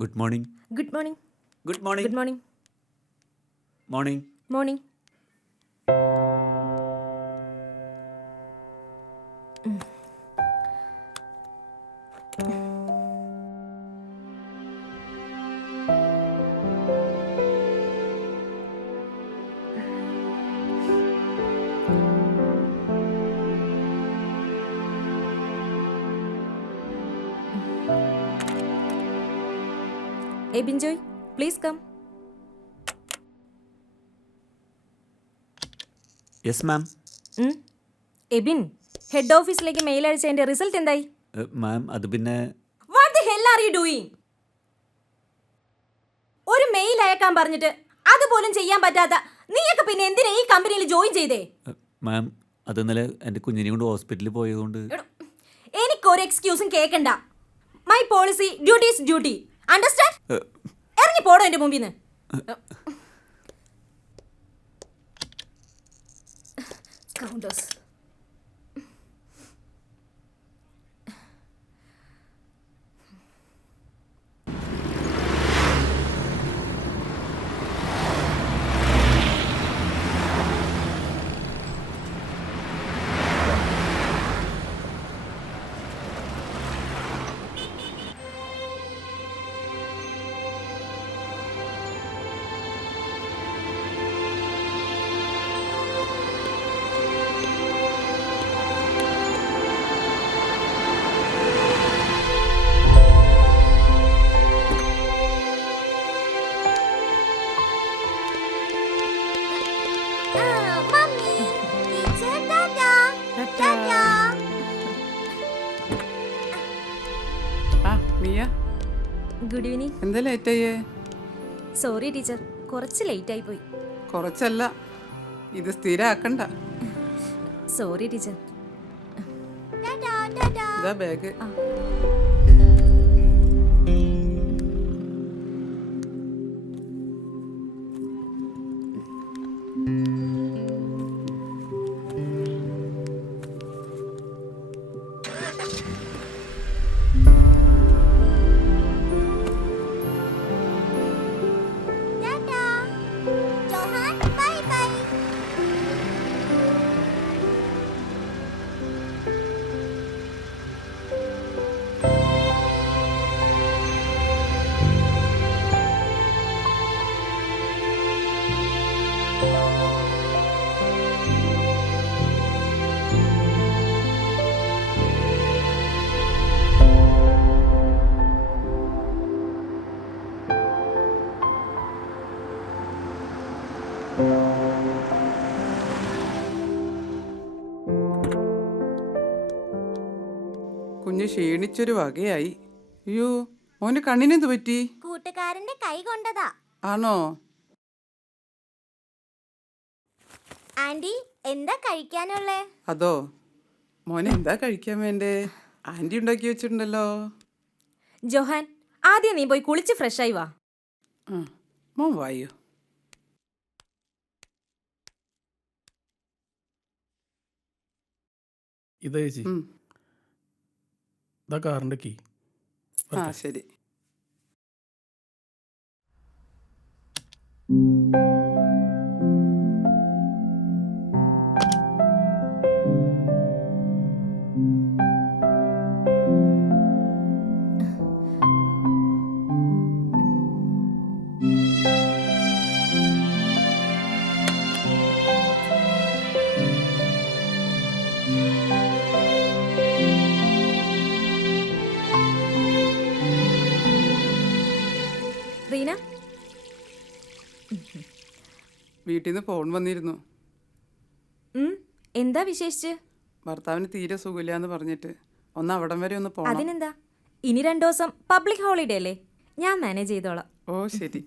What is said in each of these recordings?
Good morning. Good morning. Good morning. Good morning. Morning. Morning. Hey Binjoy, please come. Yes ma'am. Ebin, head ഓഫീസിലേക്ക് mail അയച്ചതിന്റെ result എന്തായി? Ma'am അത് പിന്നെ what the hell are you doing? ഒരു mail അയക്കാൻ പറഞ്ഞിട്ട് അതുപോലും ചെയ്യാൻ പറ്റാത്ത നീയൊക്കെ പിന്നെ എന്തിനാ ഈ കമ്പനിയിൽ ജോയിൻ ചെയ്തേ? മാം അത് ഇന്നലെ എൻ്റെ കുഞ്ഞിനെ കൊണ്ട് ഹോസ്പിറ്റലിൽ പോയതുകൊണ്ട്. എനിക്കൊരു എക്സ്ക്യൂസും കേൾക്കണ്ട. My policy, duty is duty. Understand? ഇറങ്ങി പോടോ എൻ്റെ മുമ്പിൽ നിന്ന്. കൗണ്ടേഴ്സ്. Good evening. എന്താ ലേറ്റ് ആയേ? സോറി ടീച്ചർ, കുറച്ച് ലേറ്റ് ആയി പോയി. കുറച്ചല്ല, ഇത് സ്ഥിരമാക്കണ്ട. Sorry teacher. ഇതാ ബാഗ്. കുഞ്ഞ് ക്ഷീണിച്ചൊരു വകയായി. അയ്യോ, മോന് കണ്ണിനെന്ത് പറ്റി? കൂട്ടുകാരന്റെ കൈ കൊണ്ടതാ. ആണോ? ആന്റി, എന്താ കഴിക്കാനുള്ളേ? അതോ, മോനെ എന്താ കഴിക്കാൻ വേണ്ടേ? ആന്റി ഉണ്ടാക്കി വെച്ചിട്ടുണ്ടല്ലോ. ജോഹാൻ, ആദ്യം നീ പോയി കുളിച്ച് ഫ്രഷ് ആയി വാ. മോൻ വായു. ഇതാ ചേച്ചി, ഇതാ കാറിൻ്റെ കീ. ആ ശരി. റീന, വീട്ടിൽ നിന്ന് ഫോൺ വന്നിരുന്നു. എന്താ വിശേഷിച്ച്? ഭർത്താവിന് തീരെ സുഖമില്ലാന്ന് പറഞ്ഞിട്ട് ഒന്ന് അവിടം വരെ ഒന്ന് പോണം. അതിനെന്താ, ഇനി 2 ദിവസം പബ്ലിക് ഹോളിഡേ അല്ലേ, ഞാൻ മാനേജ് ചെയ്തോളാം. ഓ ശരി.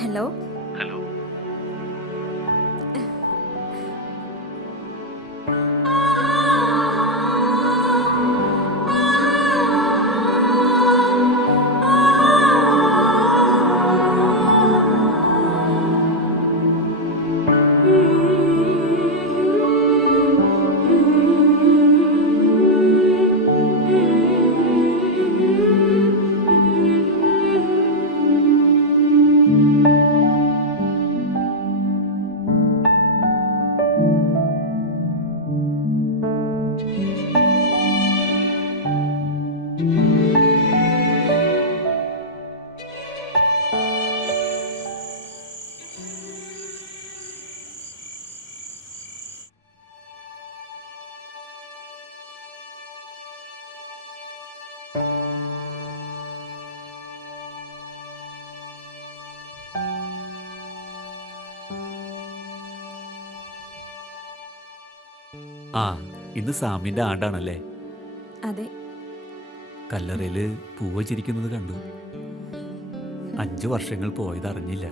ഹലോ. ഹലോ. ആ, ഇന്ന് സാമിൻ്റെ ആണ്ടാണല്ലേ? അതെ. കല്ലറയിൽ പൂവ് ചിരിക്കുന്നത് കണ്ടു. 5 വർഷങ്ങൾ പോയതറിഞ്ഞില്ല.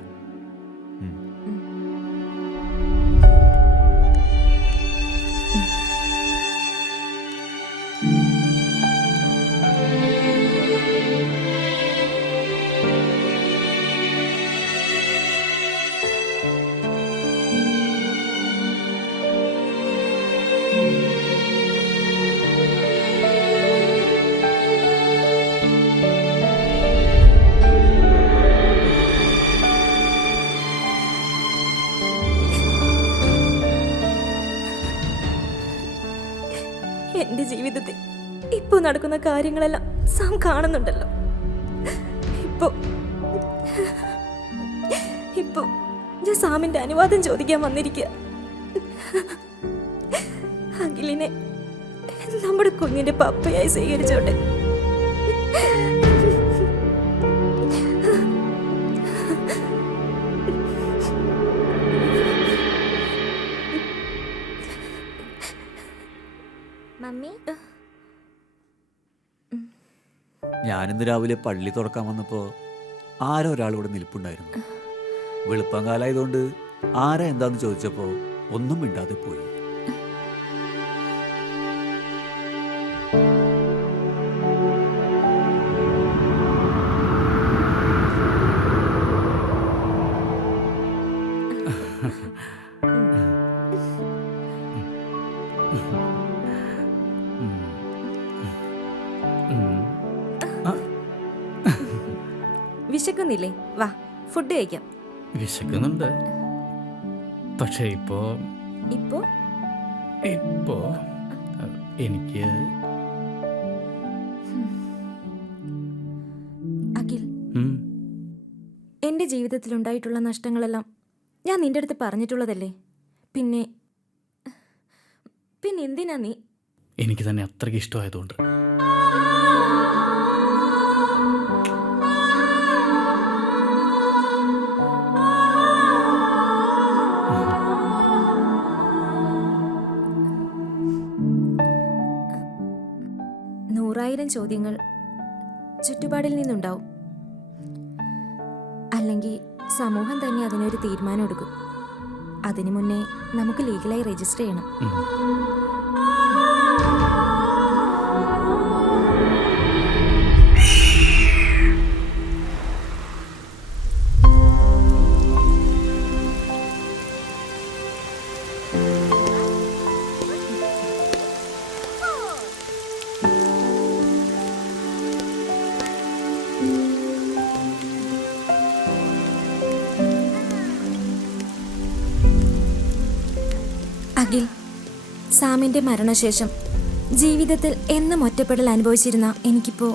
എന്റെ ജീവിതത്തിൽ ഇപ്പോൾ നടക്കുന്ന കാര്യങ്ങളെല്ലാം സാം കാണുന്നുണ്ടല്ലോ. ഇപ്പൊ ഞാൻ സാമിന്റെ അനുവാദം ചോദിക്കാൻ വന്നിരിക്കുക. അഖിലിനെ നമ്മുടെ കുഞ്ഞിന്റെ പപ്പയായി സ്വീകരിച്ചോട്ടെ. മമ്മി, ഞാനിന്ന് രാവിലെ പള്ളി തുറക്കാൻ വന്നപ്പോൾ ആരോ ഒരാൾ ഇവിടെ നിൽപ്പുണ്ടായിരുന്നു. വെളുപ്പംകാലായതുകൊണ്ട് ആരാ എന്താന്ന് ചോദിച്ചപ്പോൾ ഒന്നും മിണ്ടാതെ പോയി. വിശക്കുന്നില്ലേ? വാ, ഫുഡ് കഴിക്കാം. വിശക്കുന്നുണ്ട്, പക്ഷേ ഇപ്പോ എനിക്ക് അഖിൽ, എൻ്റെ ജീവിതത്തിലുണ്ടായിട്ടുള്ള നഷ്ടങ്ങളെല്ലാം ഞാൻ നിന്റെ അടുത്ത് പറഞ്ഞിട്ടുള്ളതല്ലേ. പിന്നെ എന്തിനാ നീ? എനിക്ക് തന്നെ അത്രയ്ക്ക് ഇഷ്ടമായതുകൊണ്ട്. നൂറായിരം ചോദ്യങ്ങൾ ചുറ്റുപാടിൽ നിന്നുണ്ടാവും. അല്ലെങ്കിൽ സമൂഹം തന്നെ അതിനൊരു തീരുമാനം എടുക്കും. അതിനു മുന്നേ നമുക്ക് ലീഗലായി രജിസ്റ്റർ ചെയ്യണം. സാമിന്റെ മരണശേഷം ജീവിതത്തിൽ എന്നും ഒറ്റപ്പെടൽ അനുഭവിച്ചിരുന്ന എനിക്കിപ്പോൾ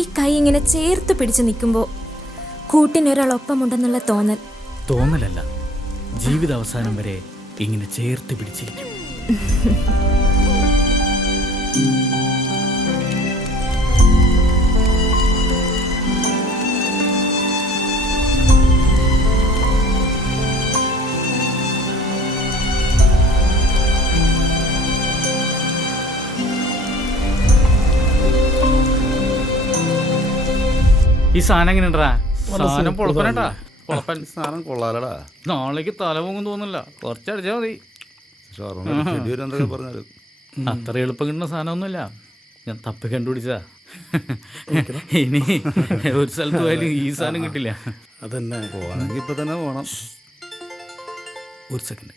ഈ കൈ ഇങ്ങനെ ചേർത്ത് പിടിച്ച് നിൽക്കുമ്പോൾ കൂട്ടിനൊരാളൊപ്പമുണ്ടെന്നുള്ള തോന്നൽ. തോന്നലല്ല, ജീവിത അവസാനം വരെ ഇങ്ങനെ ചേർത്ത് പിടിച്ചിരിക്കും. ഈ സാധനം എങ്ങനെ ഉണ്ടാ? സാധനം പൊളപ്പനട്ടാ, പൊളപ്പൻ സാധനം കൊള്ളാലടാ. നാളേക്ക് തല പൊങ്ങും തോന്നില്ല, കുറച്ചടിച്ചാൽ മതി. എന്തൊക്കെ പറഞ്ഞാലും അത്ര എളുപ്പം കിട്ടുന്ന സാധനമൊന്നുമില്ല, ഞാൻ തപ്പി കണ്ടുപിടിച്ചാ. ഇനി ഒരു സ്ഥലത്ത് പോയാലും ഈ സാധനം കിട്ടില്ല. അതന്നെ പോകണമെങ്കിൽ ഇപ്പൊ തന്നെ പോകണം. ഒരു സെക്കൻഡ്.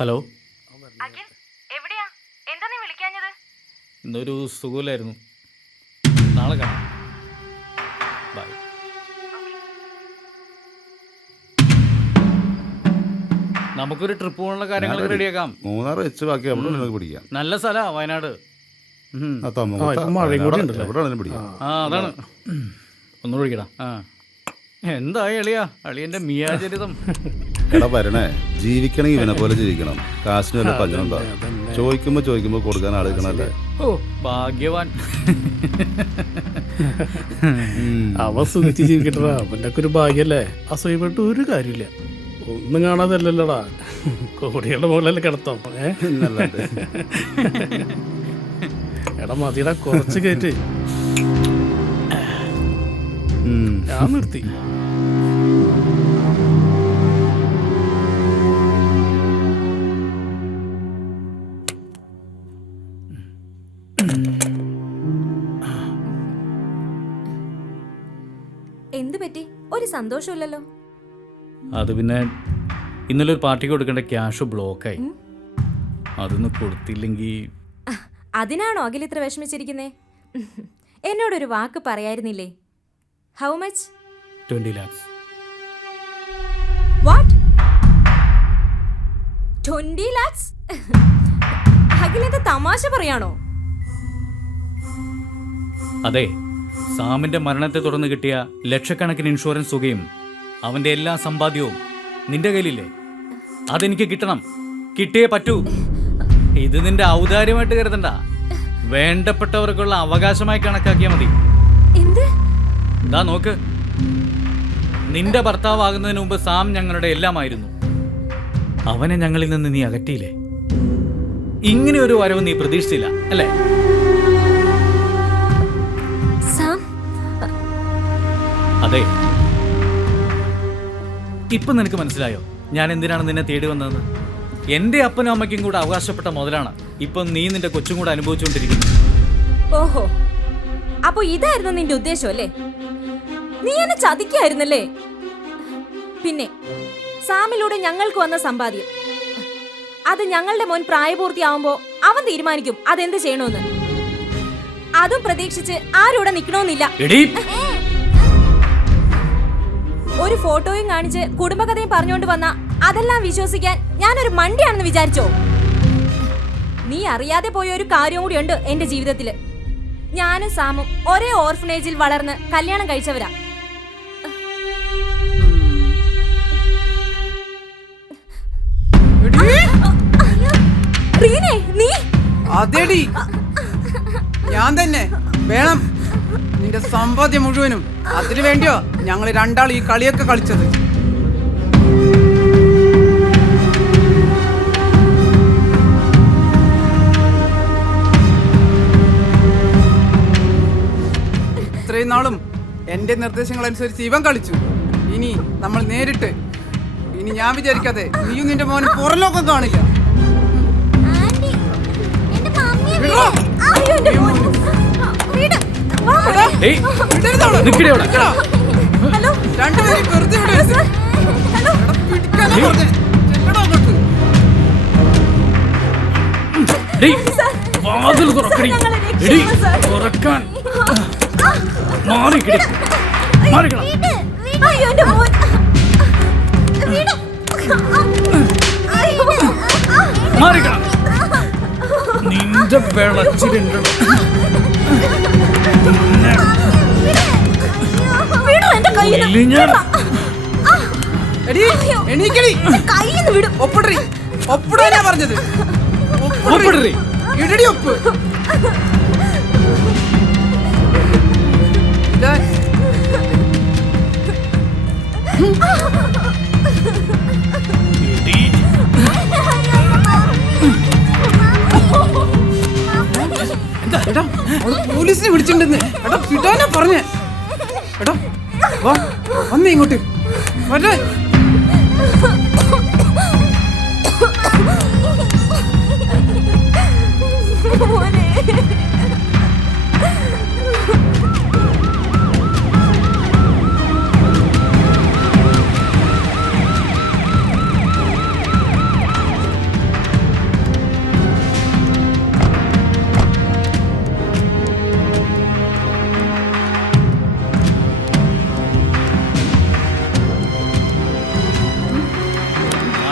ഹലോ, എവിടെയാ? എന്താ നീ വിളിക്കാഞ്ഞത്? ഇന്നൊരു സുഖമില്ലായിരുന്നു, നാളെ കാണാം. ബൈ. നമുക്കൊരു ട്രിപ്പ് പോകാനുള്ള കാര്യങ്ങളൊക്കെ റെഡിയാക്കാം. മൂന്നാർ വെച്ച് ബാക്കി എവിടെ പിടിക്കാം. നല്ല സ്ഥലമാണ് വയനാട്. എവിടെയാണെങ്കിലും പിടിക്കാം. ആ അതാണ്, ഒന്നുകൂടി വിളിക്കടാ. ആ എന്തായി അളിയാ, അളിയന്റെ മിയാചരിതം. എടാ വരണേ, ജീവിക്കണമെങ്കിൽ ഇവനെ പോലെ ജീവിക്കണം. കാശിന് വല്ല പഞ്ഞുണ്ടോ? ചോദിക്കുമ്പോ കൊടുക്കാൻ ആളുകളല്ലേ. ഓ ഭാഗ്യവാൻ. അവ സുഖിച്ച് ജീവിക്കട്ടാ, അവൻ്റെ ഒരു ഭാഗ്യല്ലേ. അസൂയപ്പെട്ട് ഒരു കാര്യമില്ല. ഒന്നും കാണാതല്ലല്ലോടാ, കോടികളുടെ മുകളിലല്ലേ കിടത്തോ. എടാ മതിടാ, കുറച്ച് കയറ്റ്. ഞാൻ നിർത്തി. എന്ത് പറ്റി? ഒരു സന്തോഷമില്ലല്ലോ. അത് പിന്നെ ഇന്നലെ ഒരു പാർട്ടിക്ക് കൊടുക്കേണ്ട ക്യാഷ് ബ്ലോക്കായി. അതൊന്നും കൊടുത്തില്ലെങ്കിൽ. അതിനാണോ അഖിൽ ഇത്ര വിഷമിച്ചിരിക്കുന്നേ? എന്നോടൊരു വാക്ക് പറയായിരുന്നില്ലേ? How much? 20 lakhs. What? 20 lakhs? Akhil എന്താ തമാശ പറയാണോ? അതെ, സാമിന്റെ മരണത്തെ തുടർന്ന് കിട്ടിയ ലക്ഷക്കണക്കിന് ഇൻഷുറൻസ് തുകയും അവന്റെ എല്ലാ സമ്പാദ്യവും നിന്റെ കയ്യിലില്ലേ? അതെനിക്ക് കിട്ടണം, കിട്ടിയേ പറ്റൂ. ഇത് നിന്റെ ഔദാര്യമായിട്ട് കരുതണ്ട, വേണ്ടപ്പെട്ടവർക്കുള്ള അവകാശമായി കണക്കാക്കിയാൽ മതി. ദാ നോക്ക്, നിന്റെ ഭർത്താവാകുന്നതിന് മുമ്പ് സാം ഞങ്ങളുടെ എല്ലാമായിരുന്നു. അവനെ ഞങ്ങളിൽ നിന്ന് നീ അകറ്റിയില്ലേ? ഇങ്ങനെ ഒരു വരവ് നീ പ്രതീക്ഷിച്ചില്ല അല്ലേ? അതെ, ഇപ്പൊ നിനക്ക് മനസ്സിലായോ ഞാൻ എന്തിനാണ് നിന്നെ തേടി വന്നതെന്ന്? എന്റെ അപ്പനും അമ്മയ്ക്കും കൂടെ അവകാശപ്പെട്ട മുതലാണ് ഇപ്പൊ നീ നിന്റെ കൊച്ചും കൂടെ അനുഭവിച്ചുകൊണ്ടിരിക്കുന്നത്. ഓഹോ, അപ്പൊ ഇതായിരുന്നു നിന്റെ ഉദ്ദേശം അല്ലേ? നീ എന്നെ ചതിക്കായിരുന്നല്ലേ? പിന്നെ സാമിലൂടെ ഞങ്ങൾക്ക് വന്ന സമ്പാദ്യം, അത് ഞങ്ങളുടെ മോൻ പ്രായപൂർത്തിയാവുമ്പോ അവൻ തീരുമാനിക്കും അതെന്ത് ചെയ്യണമെന്ന്. അതും പ്രതീക്ഷിച്ച് ആരൂടെ നിക്കണമെന്നില്ല. ഒരു ഫോട്ടോയും കാണിച്ച് കുടുംബകഥയും പറഞ്ഞുകൊണ്ട് വന്ന അതെല്ലാം വിശ്വസിക്കാൻ ഞാനൊരു മണ്ടിയാണെന്ന് വിചാരിച്ചോ? നീ അറിയാതെ പോയ ഒരു കാര്യം കൂടി ഉണ്ട് എന്റെ ജീവിതത്തില്. ഞാനും സാമും ഒരേ ഓർഫനേജിൽ വളർന്ന് കല്യാണം കഴിച്ചവരാ. അതെടി ഞാൻ തന്നെ വേണം നിന്റെ സമ്പാദ്യം മുഴുവനും. അതിനു വേണ്ടിയോ ഞങ്ങൾ രണ്ടാൾ ഈ കളിയൊക്കെ കളിച്ചത്. ഇത്രയും നാളും എന്റെ നിർദ്ദേശങ്ങൾ അനുസരിച്ച് ഇവൻ കളിച്ചു. ഇനി നമ്മൾ നേരിട്ട്, ഇനി ഞാൻ വിചാരിക്കാതെ നീയും നിന്റെ മോനും പുറലോക്കം കാണില്ല. വാതിൽ തുറക്കാൻ മാറിക്കിടി. മാറിക്കണം. അയ്യോ എന്റെ മോൻ. അയ്യോ. മാറിക്കണം. നിന്റെ വിളച്ചിലുണ്ടോ? വിടൂ എന്റെ കയ്യിൽ ഇല്ല ഞാൻ. എടീ, എണീക്കടി. കയ്യിൽ നിന്ന് വിടും. ഒപ്പിടറി. ഒപ്പിടാനാ പറഞ്ഞത്. ഒപ്പിടറി. ഇടടി ഒപ്പ്. ഇതാ. എടീ. എടാ, അവള് പോലീസിനെ വിളിച്ചിട്ടുണ്ടെന്ന്. എടാ, വിടാനാ പറഞ്ഞേ. എടാ, വാ, വന്നേ ഇങ്ങോട്ട്. വരട്ടെ. മോനെ.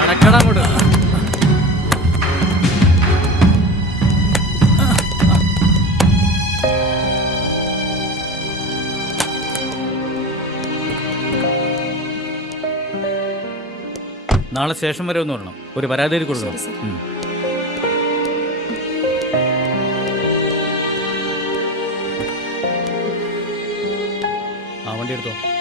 നടക്കണം അങ്ങോട്ട്. നാളെ സ്റ്റേഷൻ വരെ ഒന്ന് വരണം. ഒരു പരാതി എഴുതി കൊടുക്കണം. ആ വണ്ടി എടുത്തോ.